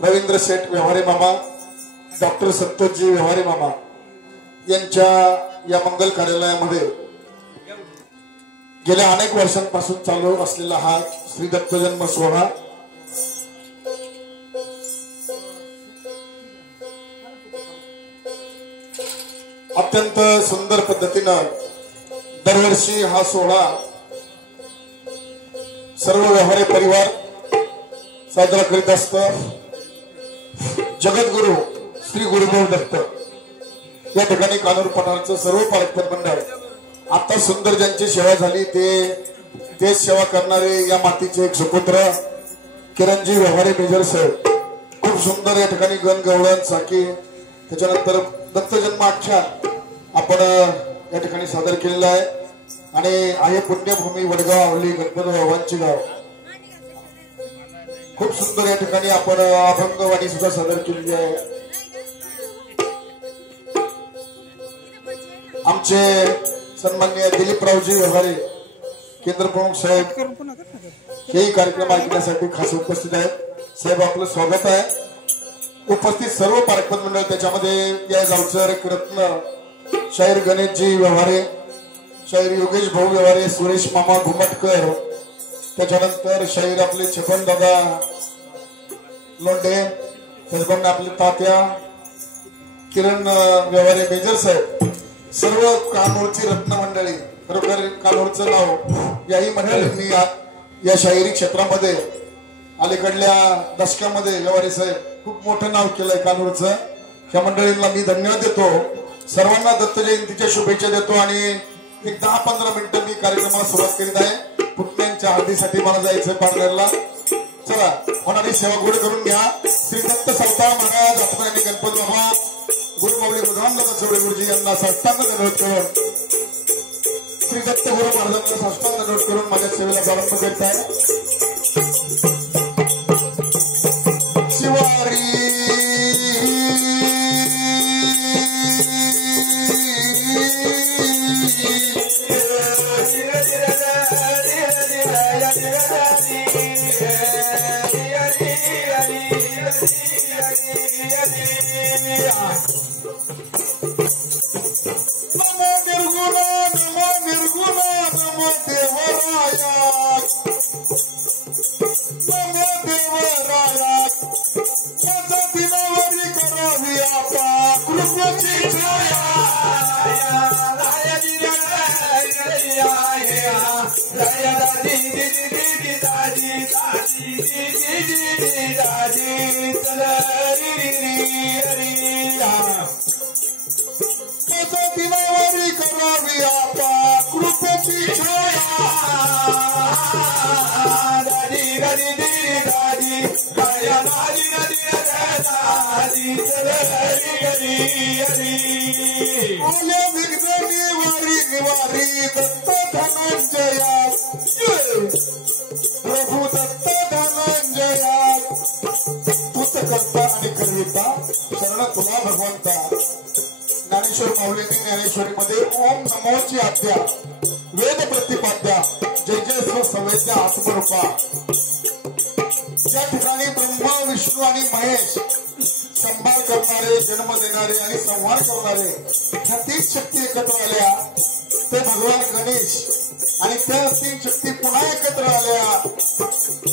रवींद्र शेठ व्यवहारे मामा, डॉक्टर संतोषजी व्यवहारे मामा यांच्या या मंगल कार्यालयामध्ये गेल्या अनेक वर्षांपासून चालू असलेला हा श्री दत्त जन्म सोहळा अत्यंत सुंदर पद्धतीनं दरवर्षी हा सोहळा सर्व व्यवहारे परिवार साजरा करीत असत। जगद्गुरु श्री गुरुदेव दत्त या ठिकाणी कानूर पठारचं सर्व पालकपत मंडळ आता सुंदर ज्यांची सेवा झाली ते सेवा करणारे या मातीचे एक सुपुत्र किरणजी व्यवहारे मेजर साहेब खूप सुंदर या ठिकाणी गणगवळण साकी त्याच्यानंतर दत्त जन्म आख्यान आपण या ठिकाणी सादर केलेला आहे आणि आहे पुण्यभूमी वडगाव आवली गणपती बाबांची गाव खूप सुंदर या ठिकाणी आपण अभंगवाणी सुद्धा सादर केलेली आहे। आमचे सन्माननीय दिलीपरावजी व्यवहारे केंद्र प्रमुख साहेब हेही कार्यक्रम ऐकण्यासाठी खास उपस्थित आहेत। साहेब आपलं स्वागत आहे। उपस्थित सर्व पालकपत मंडळ त्याच्यामध्ये या गावचं रत्न शाहीर गणेशजी व्यवहारे, शाहीर योगेश भाऊ व्यवहारे, सुरेश मामा घुमटकर, त्याच्यानंतर शाहीर आपले छपन दादा लोंढे, त्याचबरोबर आपले तात्या किरण व्यवहारे मेजर साहेब, सर्व कानूरची रत्न मंडळी, खरोखर कानूरचं नाव याही मंडळींनी या शाहिरी क्षेत्रामध्ये अलीकडल्या दशकामध्ये व्यवहारे साहेब खूप मोठं नाव केलंय कानूरचं। या मंडळींना मी धन्यवाद देतो। सर्वांना दत्त जयंतीच्या शुभेच्छा देतो आणि एक 10-15 मिनिटं मी कार्यक्रमाला सुरुवात करीत आहे। पुतण्यांच्या हळदीसाठी मला जायचं पार्लरला। चला होणारी सेवा गोड करून घ्या। श्री दत्त सावता महाराज आणि गणपती बाबा गुरुमाऊली प्रधानदादा चौडे गुरुजी यांना साष्टांग दंडवत करून श्री दत्त गुरु महाराजांना साष्टांग दंडवत करून माझ्या सेवेला प्रारंभ करीत आहे। शिवारी प्रभु दत्त धनंजया तूच करता आणि करविता शरण तुला भगवंता। ज्ञानेश्वर माऊलींनी ज्ञानेश्वरीमध्ये ओम नमोची आज्ञा वेद प्रतिपाद्या जय जय स्व संवेद्या आत्मरूपा। ज्या ठिकाणी ब्रह्मा विष्णू आणि महेश संभाळ करणारे जन्म देणारे आणि संहार करणारे ह्या 3 शक्ती एकत्र आल्या ते भगवान गणेश आणि त्या 3 शक्ती पुन्हा एकत्र आल्या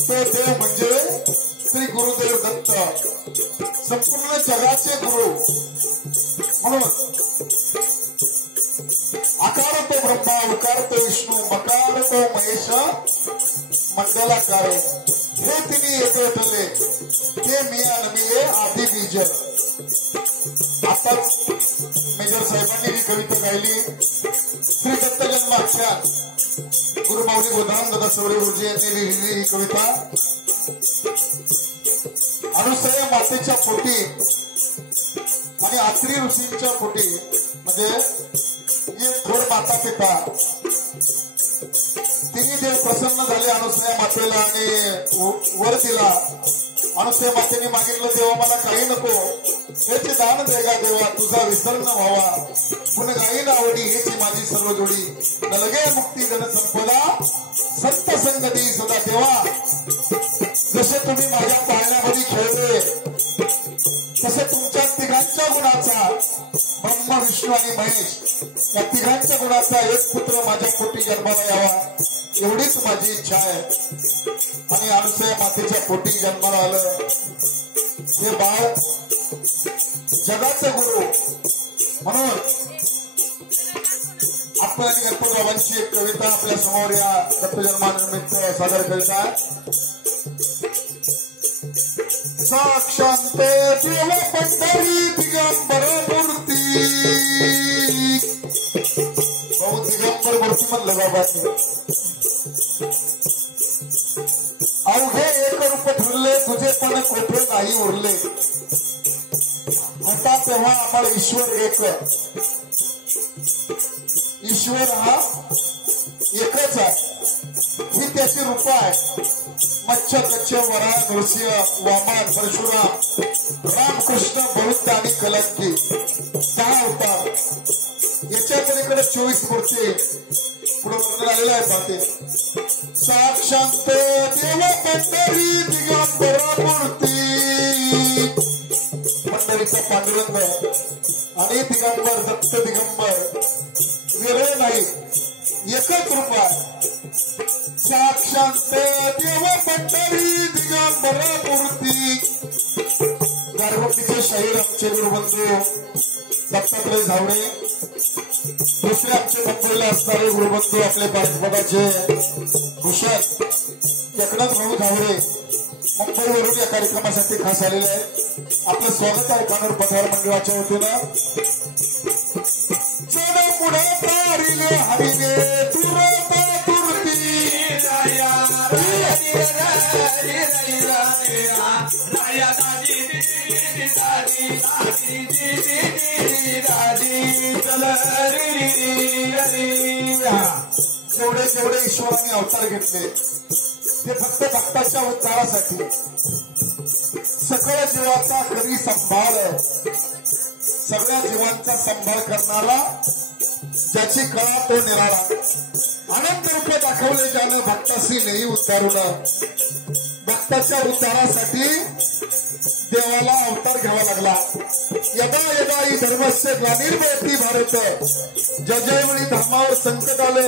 ते देव म्हणजे श्री गुरुदेव दत्त संपूर्ण जगाचे गुरु। म्हणून आकार तो ब्रह्मा उकार तो विष्णू मकार तो महेश मंडलाकार हे तिन्ही एकत्र ठरले ते मी आणि मी आदि बीज। आताच मेजर साहेबांनी ही कविता गायली श्री दत्त जन्म आख्यान गुरुमाऊली गोदानदादा चौडे गुरुजी यांनी लिहिलेली ही कविता अनुसया मातेच्या पोटी आणि आत्री ऋषींच्या पोटी म्हणजे थोर माता पिता तिन्ही देव प्रसन्न झाले अनुसया मातेला आणि वर दिला। अनुसया मातेने मागितलं देवा मला काही नको याचे दान देगा देवा तुझा विसर न व्हावा पुन्हा गाईला आवडी हेची माझी सर्व जोडी न लगे मुक्ती जन संपदा संत संगती सदा देवा जसे तुम्ही माझ्या पाळण्यामध्ये खेळले ब्रह्मा विष्णू आणि महेश या तिघांच्या गुणाचा एक पुत्र माझ्या पोटी जन्माला यावा एवढीच माझी इच्छा आहे। आणि अनुसूया मातेच्या पोटी जन्माला आलं हे बाळ जगाचं गुरु म्हणून आपण गणपतबाबांची एक कविता आपल्या समोर या दत्तजन्मानिमित्त सादर करिता। साक्षात देव पंढरी दिगंबर मूर्ती भाऊ दिगंबर मूर्ती म्हणलं बाबांनी अवघे एक रूप ठरले तुझे पण कोठे नाही उरले होता तेव्हा आम्हाला ईश्वर एक ईश्वर हा एकच आहे ही त्याची रूप आहे। मच्छ कच्छ वरा नृसिंह वामन परशुराम रामकृष्ण बौद्ध आणि कलंकी 10 अवतार याच्या पलीकडे 24 मूर्ती पुढे वर्णन आलेलं आहे पाहते। साक्षात देव पंढरी दिगंबर मूर्ती पंढरीचा पांडुरंग आणि दिगंबर दत्त दिगंबर वेगळे नाही एकच रूप आहे। साक्षात देव पंढरी दिगंबर मूर्ती गारगोटीचे शाहीर आमचे गुरुबंधू दत्तात्रय झावडे दुसरे आमचे मुंबईला असणारे गुरुबंधू आपले पाठपदाचे भूषण एकनाथ भाऊ झावडे मुंबईवरून या कार्यक्रमासाठी खास आलेले आहेत। आपलं स्वागत आहे कानूर पठार मंडळाच्या वतीनं। चढ पुढे तारिले हरिले तुरता तुरती राया जेवढे जेवढे ईश्वराने अवतार घेतले ते फक्त भक्ताच्या उद्धारासाठी सकळ जीवाचा कधी संभाळ सगळ्या जीवांचा संभाळ करणारा ज्याची कळा तो निराळा अनंत रूपे दाखवले ज्यानं भक्ताशी नेई उद्धारून भक्ताच्या उद्धारासाठी देवाला अवतार घ्यावा लागला। यदा यदा ही धर्मस्य ग्लानिर्भवति भारत ज्या ज्यावेळी धर्मावर संकट आलं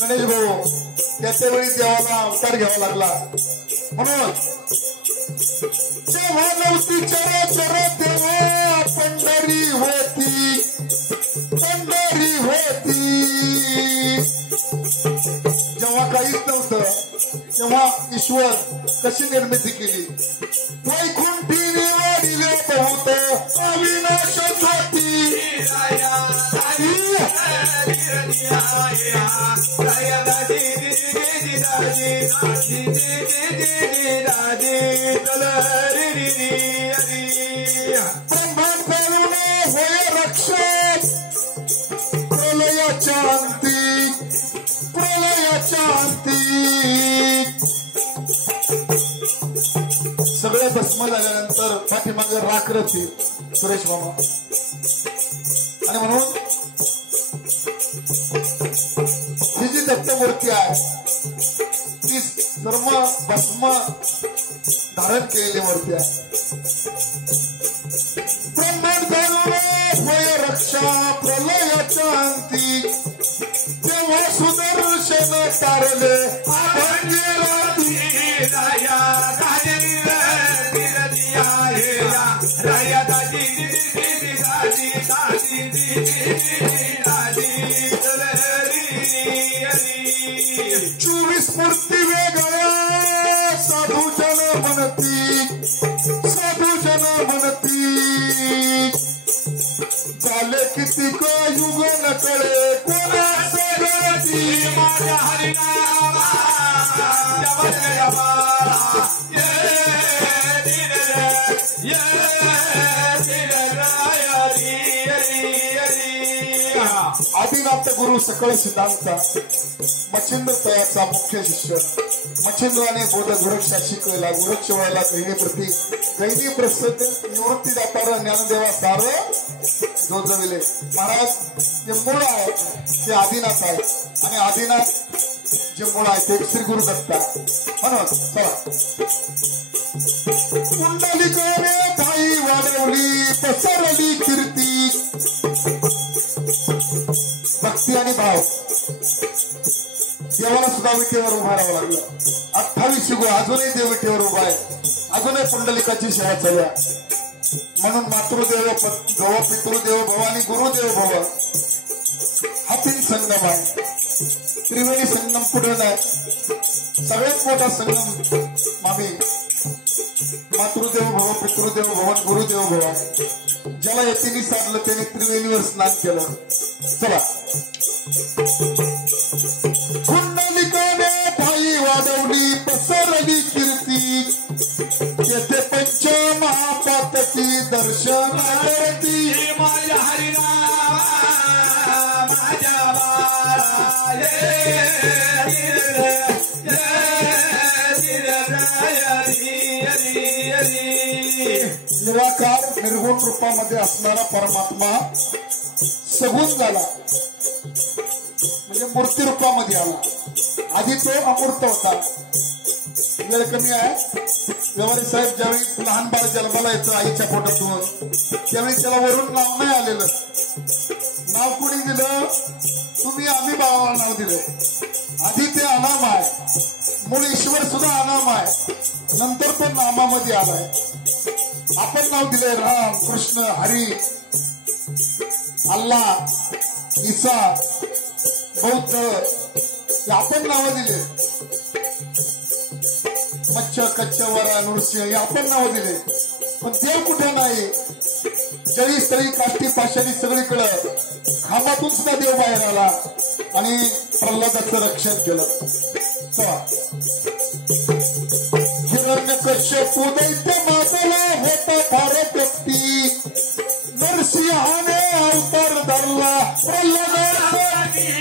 गणेश भाऊ त्याच्या वेळी देवाला अवतार घ्यावा लागला। म्हणून जेव्हा नव्हती चराचर तेव्हा पंढरी होती पंढरी होती जेव्हा काहीच नव्हतं तेव्हा ईश्वर कशी निर्मिती केली वैकुंठी वाढिले बहुत अविनाश ज्योती ब्रह्मांड फैलून होय रक्षण प्रलयाच्या अंती प्रलयाच्या अंती सगळे भस्म झाल्यानंतर पाठीमागे राख रथी सुरेश मामा आणि म्हणून ही जी दत्तमूर्ती आहे ती सर्व भस्म धारण केलेली मूर्ती आहे। ब्रह्मांड होय रक्षा प्रलयाच्या अंती तेव्हा सुदर्शन तारले चोवीस मूर्ती वेगळ्या साधू जन म्हणती झाले किती युग न कळे कोणाची माझ्या हरिनामा आदिनाथ गुरु सकळ सिद्धांचा मच्छिंद्र तयाचा मुख्य शिष्य मच्छिंद्राने बोध गोरक्षा शिकवला गोरक्ष वळला गैनी प्रसिद्ध निवृत्ती दातार ज्ञानदेवा सार जोजविले महाराज जे मूळ आहे ते आदिनाथ आहे आणि आदिनाथ जे मूळ आहे ते श्री गुरु दत्ता म्हणून चला कुंडलिकाने भाई वाढवली पसरली कीर्ती सुद्धा विटेवर उभा राहावं लागलं. 28 युग अजूनही देव विटेवर उभा आहे. अजूनही पुंडलिकाची सेवा चालू आहे. म्हणून मातृदेव भव, पितृदेव भव आणि गुरुदेव भव हा 3 संगम आहे. त्रिवेणी संगम पुढे नाही. सगळ्यात मोठा संगम मामी मातृदेव भव, पितृदेव भव, गुरुदेव भव आहे. ज्याला यतीने साधलं त्याने त्रिवेणीवर स्नान केलं. चला. पुंडलिकाने ठाई वाढवली पसरली कीर्ती, येथे पंच महापातकी दर्शन करती. माझ्या हरिनाम माझ्या निराकार निर्गुण रूपामध्ये असणारा परमात्मा सगुण झाला म्हणजे मूर्ती रूपामध्ये आला. आधी तो अमूर्त होता. वेळ कमी आहे. व्यवहारी साहेब ज्यावेळी लहान बाळ जन्माला येतं आईच्या पोटातून त्यावेळी त्याला वरून नाव नाही आलेलं. नाव कुणी दिलं? तुम्ही आम्ही बाळाला नाव दिलंय. आधी ते अनाम आहे. मूळ ईश्वर सुद्धा अनाम आहे. नंतर तो नामामध्ये आलाय. आपण नाव दिलंय राम, कृष्ण, हरी, अल्लाह, ईसा, बौद्ध आपण नावं दिले. मच्छ, कच्छ, वरा, नृसिंह आपण नावं दिले. पण देव कुठे नाही. जळी स्थळी काष्टी पाषाणी सगळीकडं खांबातून सुद्धा देव बाहेर आला आणि प्रल्हादाचं रक्षण केलं. हिरण्यकश्यपू दैत्य माताला होता भारत व्यक्ती, नरसिंहाने अवतार धरला प्रल्हादासाठी.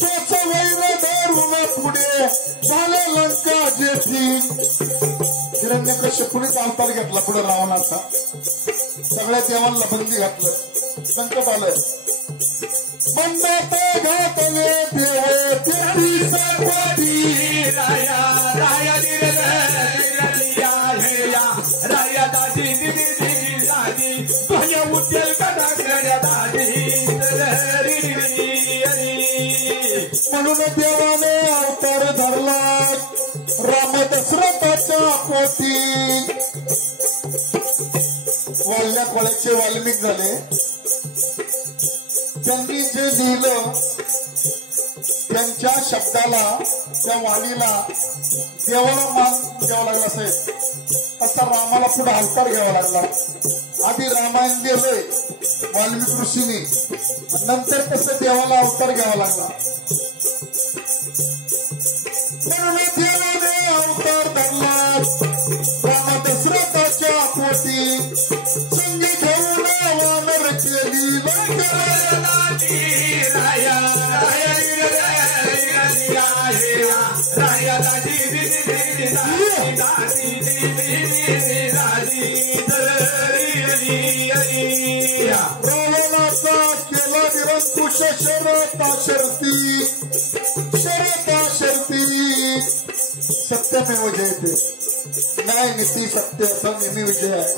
तोच वैर धरून पुढे झाले लंका जेठी. हिरण्यकश्यपूनेच अवतार घेतला पुढे रावणाचा. सगळ्या देवांना बंदी घातलं. संकट आलंय. बंदात घातले देव तेरी सर्वाधी. राया राया राया दादी दिदी दादी तुझ्या उद्यल म्हणून देवाने अवतार धरला राम दशरथाच्या पोटी. वाल्ल्या कोळ्याचे वाल्मिक झाले. त्यांनी जे लिहिलं त्यांच्या शब्दाला त्या वाणीला देवाला मान द्यावा लागला साहेब. आता रामाला पुढे अवतार घ्यावा लागला. आधी रामायण गेले वाल्मिक ऋषीने, नंतर कसं देवाला अवतार घ्यावा लागला. देवाने अवतार धरला राम दशरथाच्या पोटी. संगी घेऊन वानर केली राया राया रावणाचा केला निरंकुश शरता शर्ती. शरता शर्ती सत्यमेव जयते. न्याय नीती सत्य असा नेहमी विजय आहे.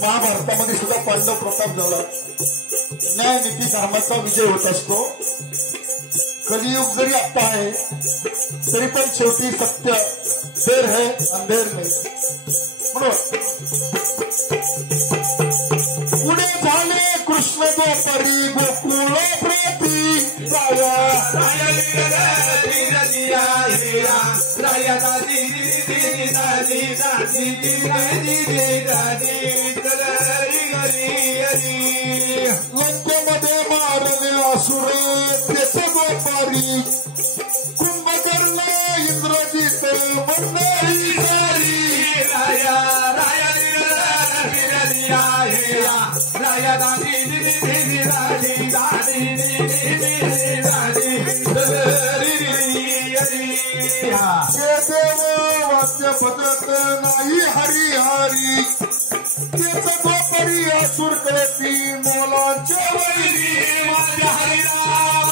महाभारतामध्ये सुद्धा पांडव प्रताप झाला. न्याय नीती धर्माचा विजय होत असतो. कलियुग जरी आता आहे तरी पण शेवटी सत्य देर है अंधेर नाही. म्हणून पुढे झाले कृष्ण गोपरी गोकुळ प्रती. राया दादी लंकेमध्ये मारले असुर तेच गोपारी. कुंभकर्ण इंद्रजित मंडळी राया राया राया दादी देव वाद्य पदत नाही हरी हरी. तेच गोपरी असुर करती मोलाच्या वैरी. माझ्या हरिनाम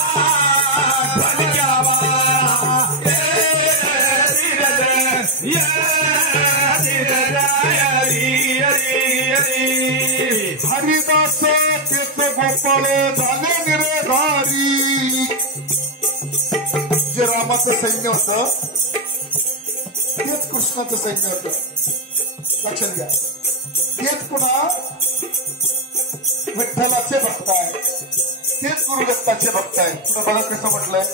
हरिदास तेच गोपाळ झाले निराधारी. जे रामाचं सैन्य होतं तेच कृष्णाचं सैन्य होतं. लक्षात घ्या. तेच पुन्हा विठ्ठलाचे भक्त आहे, तेच गुरुदत्ताचे भक्त आहे. पुन्हा बघा कसं म्हटलंय.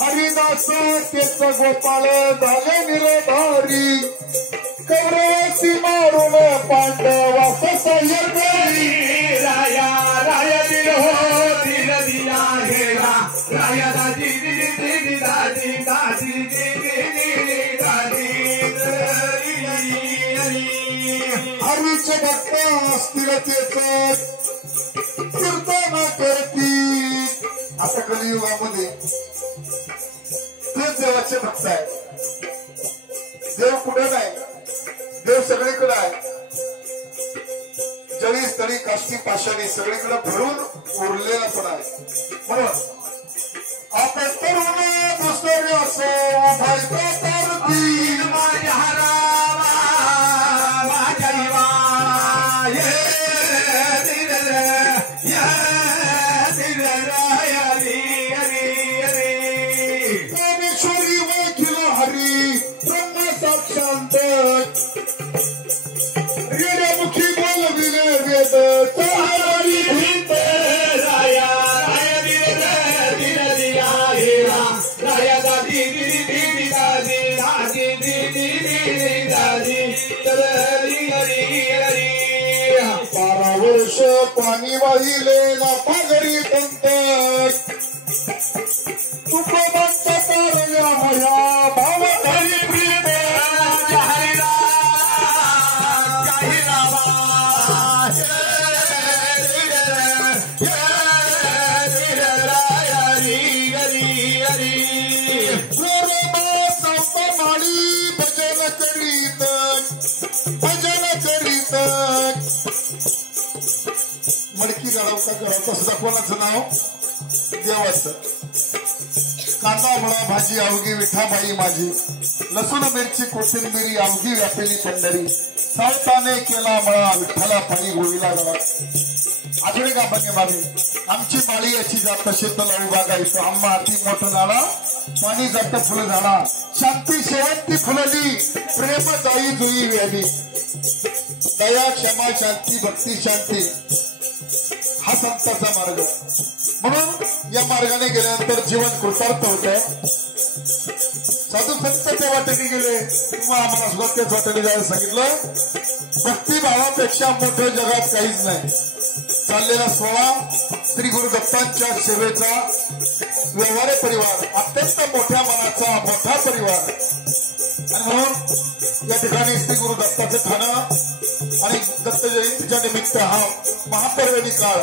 हरिदास तेच गोपाळ झाले निराधारी. कौरवासी मारून पांडवास सह्याद्री. राया राया दिल हो दिल दिया हेरा राया दादी दिदी दादी दादी दिदी दादी. हरीचे भक्त असतील तेच कीर्तन करतील. आता कलियुगामध्ये तेच देवाचे भक्त आहे. देव कुठे नाही, देव सगळीकडे आहे. जळी स्थळी काष्टी पाषाणी सगळीकडे भरून उरलेला पण आहे. म्हणून आपण तरुण दुसरे असो भारती माझ्या रामा माझ्या जीवा ये दिल या दिल राया री रे. ज्ञानेश्वरी वैखिल हरी ब्रह्म साक्षांत. रेड्यामुखी बोलविले वेद चारी भीत. राया राया दिल दिया हेरा राया दादी दिदी दादी दादी दिदी दादी हरी हरी. 12 वर्ष पाणी वाहिले ना पागरी पंत. तुक म्हणत तारल्या मया भाव हरी प्रिय हरी माळी भजन करीत भजन करीत. मडकी गाडवता सुद्धा कोणाचं नाव देवाचं. कांदा मुळा भाजी अवघी विठाबाई माझी. लसूण मिरची कोथिंबिरी अवघी व्यापेली पंढरी. सावताने केला मळा विठ्ठला पाणी गोळीला गळा. आठवडे का बने मागे आमची माळी याची जात शेतला उभा गायचो. आम्हा अति मोठं झाला पाणी जात फुलं झाला. शांती शेवंती फुलली प्रेम जाई जुई व्याली. दया क्षमा शांती भक्ती शांती हा संताचा मार्ग. म्हणून या मार्गाने गेल्यानंतर जीवन कृतार्थ होत. साधू संत त्या वाटेने गेले किंवा आम्हाला सुद्धा त्याच वाटेने जायला सांगितलं. भक्तिभावापेक्षा मोठं जगात काहीच नाही. चाललेला सोहळा श्री गुरु दत्तांच्या सेवेचा व्यवहारे परिवार अत्यंत मोठ्या मनाचा मोठा परिवार. आणि म्हणून या ठिकाणी श्री गुरु दत्ताचं खाणं आणि दत्त जयंतीच्या निमित्त हा महापर्वणी काळ.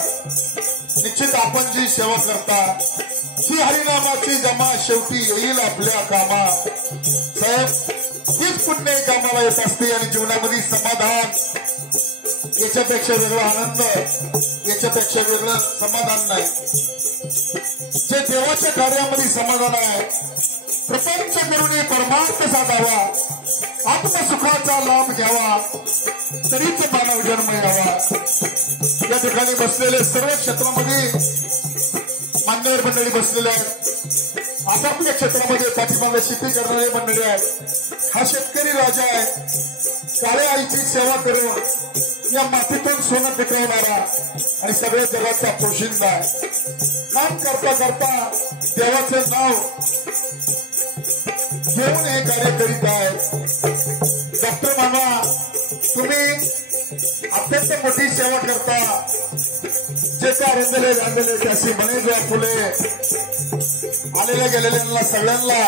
निश्चित आपण जी सेवा करता ही हरिनामाची जमा शेवटी येईल आपल्या कामा. साहेब हीच पुण्य कामाला येत असते आणि जीवनामध्ये समाधान याच्यापेक्षा वेगळा आनंद याच्यापेक्षा वेगळं समाधान नाही. जे देवाच्या कार्यामध्ये समाधान आहे. प्रपंच करून परमार्थ साधावा आत्मसुखाचा लाभ घ्यावा तरीच मानव जन्म यावा. या ठिकाणी बसलेले सर्व क्षेत्रामध्ये मान्यवर मंडळी बसलेले आहेत. आपापल्या क्षेत्रामध्ये पाठीमागे शेती करणारे मंडळी आहेत. हा शेतकरी राजा आहे. काळ्या आईची सेवा करून या मातीतून सोनं पिकवणारा आणि सगळ्या जगाचा पोशिंदा आहे. काम करता करता देवाचं नाव घेऊन हे कार्य करीत आहे. डॉक्टर मामा तुम्ही अत्यंत मोठी सेवा करता. जे त्या रंगले रांगले त्याशी म्हणे जो फुले आलेल्या गेलेल्यांना सगळ्यांना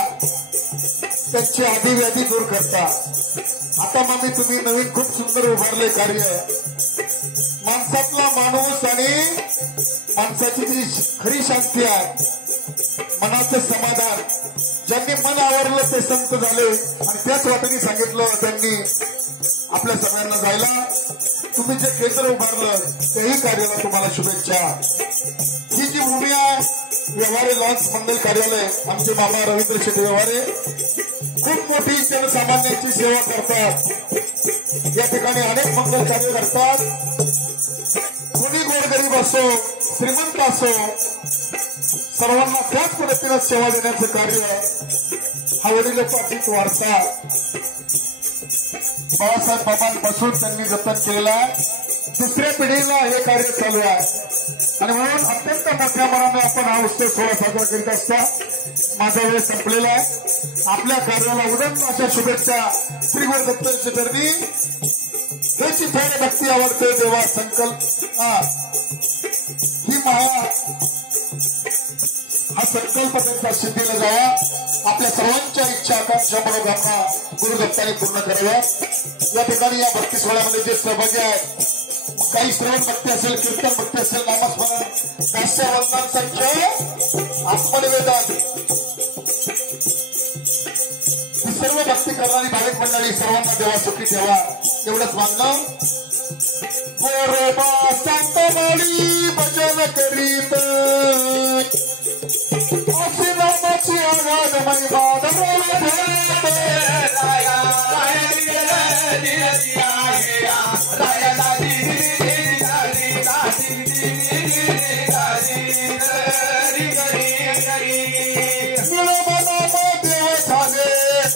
त्यांची आदिव्याधी दूर करता. आता मामी तुम्ही नवीन खूप सुंदर उभारले कार्य. माणसातला माणूस आणि माणसाची जी खरी शांती आहे मनाचं समाधान ज्यांनी मन आवरलं ते संत झाले आणि त्याच वाटेने सांगितलं त्यांनी आपल्या सगळ्यांना जायला. तुम्ही जे केंद्र उभारलं तेही कार्याला तुम्हाला शुभेच्छा. ही जी भूमी आहे व्यवहारे लॉन्स मंडल कार्यालय आमचे मामा रवींद्र शेट्टी व्यवहारे खूप मोठी जनसामान्यांची सेवा करतात. या ठिकाणी अनेक मंगल कार्य करतात. कोणी गोरगरीब असो श्रीमंत असो सर्वांना त्याच पद्धतीने सेवा देण्याचं कार्य हा वडिलोपार्जित वारसा बाळासाहेब बाबांपासून त्यांनी जतन केलेला दुसऱ्या पिढीला हे कार्य चालू आहे. आणि म्हणून अत्यंत मोठ्या मनाने आपण हा उत्सव सोहळा साजरा करीत असता. माझा वेळ संपलेला आहे. आपल्या कार्याला उदंड अशा शुभेच्छा श्री गुरुदत्तांच्या चरणी. त्याची थोडी भक्ती आवडते देवा संकल्प ही माया हा संकल्प त्यांचा सिद्धीला जावा. आपल्या सर्वांच्या इच्छा आकांक्षा मनोकामना गुरुदत्तांनी पूर्ण कराव्या. या ठिकाणी या भक्ती सोहळ्यामध्ये जे सहभागी आहेत काही श्रवण भक्ती असेल कीर्तन भक्ती असेल नामस्मरण दास्य वंदन संख्या आत्मनिवेदन ही सर्व भक्ती करणारी भाविक मंडळी सर्वांना देवा सुखी ठेवा एवढंच मागणं. गोरोबा शांतमाळी भजन करीत अशी नामाची आवाज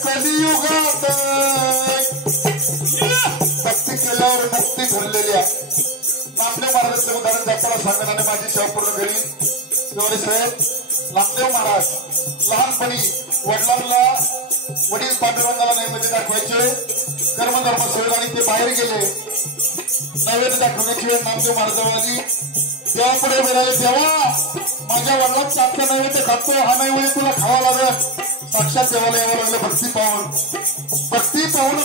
कलियुगात भक्ती केल्यावर मुक्ती ठरलेल्या नामदेव महाराजांचं उदाहरण जाताना सांगेन आणि माझी सेवा पूर्ण करीन. शिवाजी साहेब नामदेव महाराज लहानपणी वडिलांना वडील पांडुरंगाला नैवेद्य दाखवायचे कर्मधर्म सोडला आणि ते बाहेर गेले. नैवेद्य दाखवण्याची वेळ नामदेव महाराजांना आली. तेव्हा पुढे मिळाले तेव्हा माझ्या वडिलांचा आजचा नैवेद्य खातो हा नैवेद्य तुला खावा लागत. साक्षात देवाला यावं लागलं भक्ती पाहून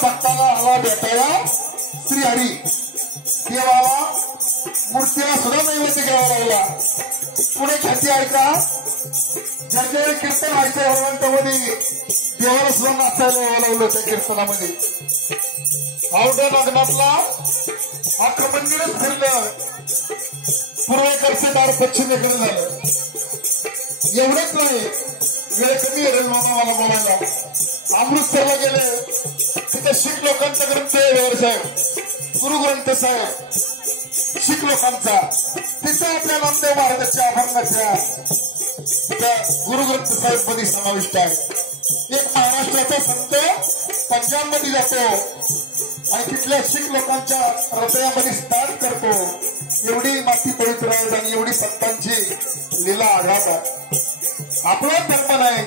भक्ताला आला भेटायला श्रीहरी देवाला मूर्तीला सुद्धा नैवेद्य घ्यावा लागला. पुढे ख्याती ऐका ज्यावेळी कीर्तन व्हायचं भगवंतामध्ये देवाला सुद्धा नाचायला यावं लागलं. त्या कीर्तनामध्ये आवडा लग्नातला अख्खं मंदिरच फिरलं. पूर्वेकडचे दार पश्चिमेकडे झालं. एवढंच नाही वेळ कमी आहे मामा मला बोलायला. अमृतसरला गेले तिथे शीख लोकांचा ग्रंथ आहे व्यवसाय गुरु ग्रंथ साहेब शीख लोकांचा. तिथे आपल्या नामदेव महाराजांच्या अभंगाच्या त्या गुरु ग्रंथ साहेब मध्ये समाविष्ट आहे. एक महाराष्ट्राचा संत पंजाब मध्ये जातो आणि तिथल्या शीख लोकांच्या हृदयामध्ये स्नान करतो. एवढी माती पवित्र आहे आणि एवढी संतांची लीला आघात आहे. आपला धर्म नाही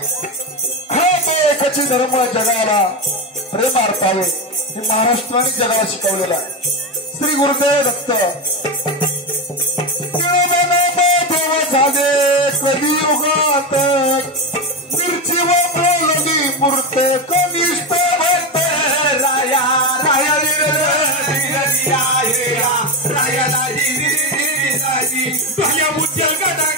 हा तो एकाची धर्म जगाला प्रेम अर्थावे हे महाराष्ट्राने जगाला शिकवलेला आहे. श्री गुरुदेव दत्त देव झाले कलियुगात निर्जीव बोलणी मूर्त कनिष्ठ भक्त राया राया राया उज्जल गदा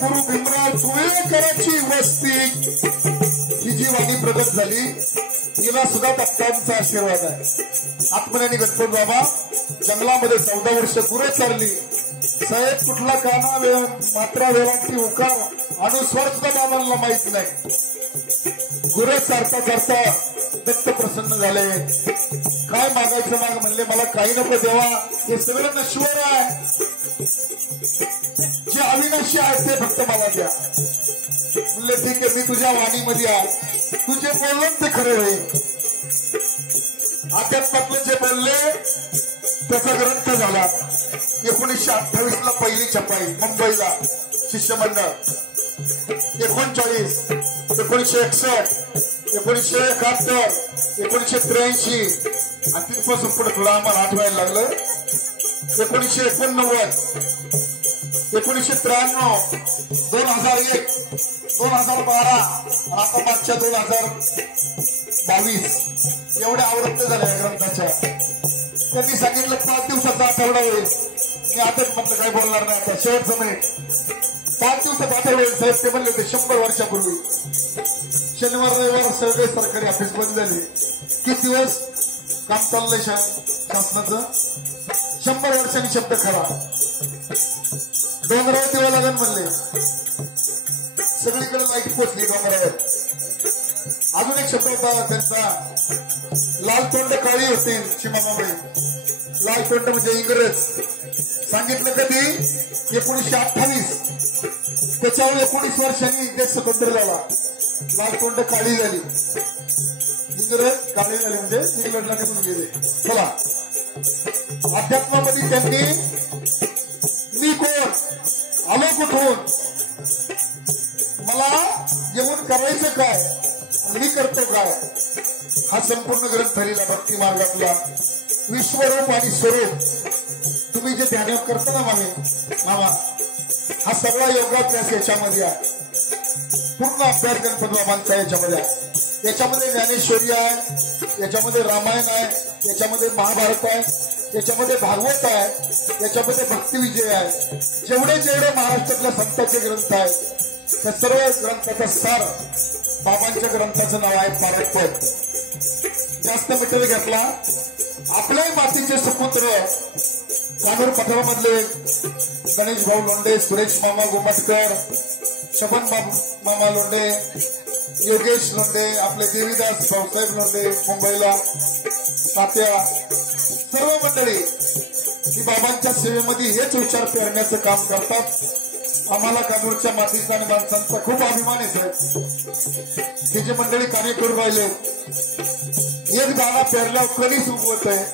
गुरु भीमराव तुळेकरांची वस्ती ही जी वाणी प्रगत झाली हिला सुद्धा भक्तांचा आशीर्वाद आहे. आत्मज्ञानी गणपत बाबा जंगलामध्ये 14 वर्ष गुरे चालली. साहेब कुठला काना मात्रा वेळांची उकार अनुस्वार सुद्धा बाबांना माहित नाही. गुरे चारता चारता दत्त प्रसन्न झाले. काय मागायचं माग म्हणले मला काही नको देवा हे सगळं नश्वर आहे जे अविनाशी आहे ते फक्त मला द्या. म्हणले ठीक आहे मी तुझ्या वाणीमध्ये आहे तुझे बोलून ते खरे होईल. अध्यात्मातले जे बोलले त्याचा ग्रंथ झाला. 1928ला पहिली छपाई मुंबईला शिष्यमंडळ. 1939 1961 1971 1983 आणि तिथपासून पुढे थोडं आम्हाला आठवायला लागलं. 1989 1993 2001 2012 आणि आता मागच्या 2022 एवढ्या आवृत्त्या झाल्या या ग्रंथाच्या. त्यांनी सांगितलं 5 दिवसाचा आठवडा होईल. मी आताच म्हटलं काही बोलणार नाही. आता शेवटचं मिनिट 5 दिवसाचा आठवडा होईल साहेब ते म्हणले होते 100 वर्षापूर्वी. शनिवार रविवार सगळे सरकारी ऑफिस बंद झाले. किती दिवस काम चाललंय शासनाचं 100 वर्षांनी शब्द खरा. डोंगरावर दिवा लागण म्हणले सगळीकडे लाईट पोचली डोंगरावर. अजून एक शब्द होता त्यांचा, लाल तोंड काळी होते चिमामामुळे. लाल तोंड म्हणजे इंग्रज. सांगितलं कधी 1928. त्याच्यावर 19 वर्षांनी देश स्वतंत्र झाला. लाल तोंड काळी झाली, इंग्रज काळी झाली म्हणजे इंग्लंडला निघून गेले. चला, अध्यात्मामध्ये त्यांनी मी कोण, आलो कुठून, मला येऊन करायचं काय, मी करतो काय, हा संपूर्ण ग्रंथ लिहिला भक्ती मार्गातला. विश्वरूप आणि स्वरूप तुम्ही जे ध्यान करता ना मामा, हा सगळा योगाभ्यास याच्यामध्ये आहे. पूर्ण अभ्यास गणपती बाबांचा याच्यामध्ये आहे. याच्यामध्ये ज्ञानेश्वरी आहे, याच्यामध्ये रामायण आहे, याच्यामध्ये महाभारत आहे, याच्यामध्ये भागवत आहे, याच्यामध्ये भक्तिविजय आहे. जेवढे महाराष्ट्रातल्या संतांचे ग्रंथ आहेत त्या सर्व ग्रंथाचा सार बाबांच्या ग्रंथाचं नाव आहे पारटपट. जास्त मीटर घेतला. आपल्या मातीचे सुपुत्र कानूर पठारामधले गणेश भाऊ लोंढे, सुरेश मामा गोमटकर, शबन मामा लोंढे, योगेश लोंढे, आपले देवीदास भाऊसाहेब लोंढे मुंबईला, तात्या, सर्व मंडळी ही बाबांच्या सेवेमध्ये हेच विचार पेरण्याचं काम करतात. आम्हाला कानूरच्या मातीचा आणि माणसांचा खूप अभिमान आहे साहेब. हे जे मंडळी कार्य करून राहिले, एक दाणा पेरल्यावर कधीच उगवत आहे,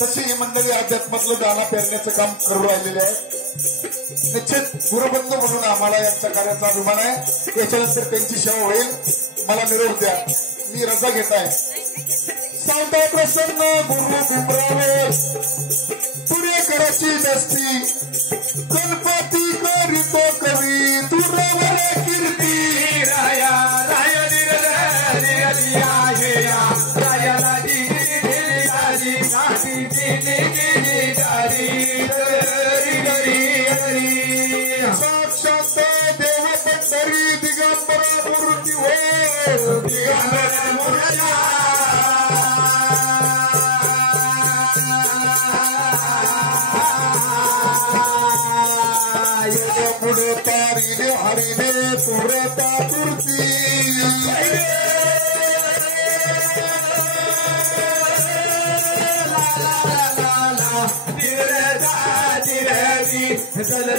तशी ही मंडळी अध्यात्मातलं दाणा पेरण्याचं काम करून राहिलेले आहे. निश्चित गुरुबंधू म्हणून आम्हाला यांच्या कार्याचा अभिमान आहे. याच्यानंतर त्यांची सेवा होईल. मला निरोप द्या, मी रजा घेत आहे. सांगता प्रसन्न गुरु भीमराव पुरे कराची दस्ती, गणपती करीतो कवी तुरावर कीर्ती. राया राया दिया हे या रायाला दिली साक्षात देव पंढरी दिगंबर मूर्ती हो दिगंबर मूर्ती. पुढे तारीने हरिने तुरता तुरती. चल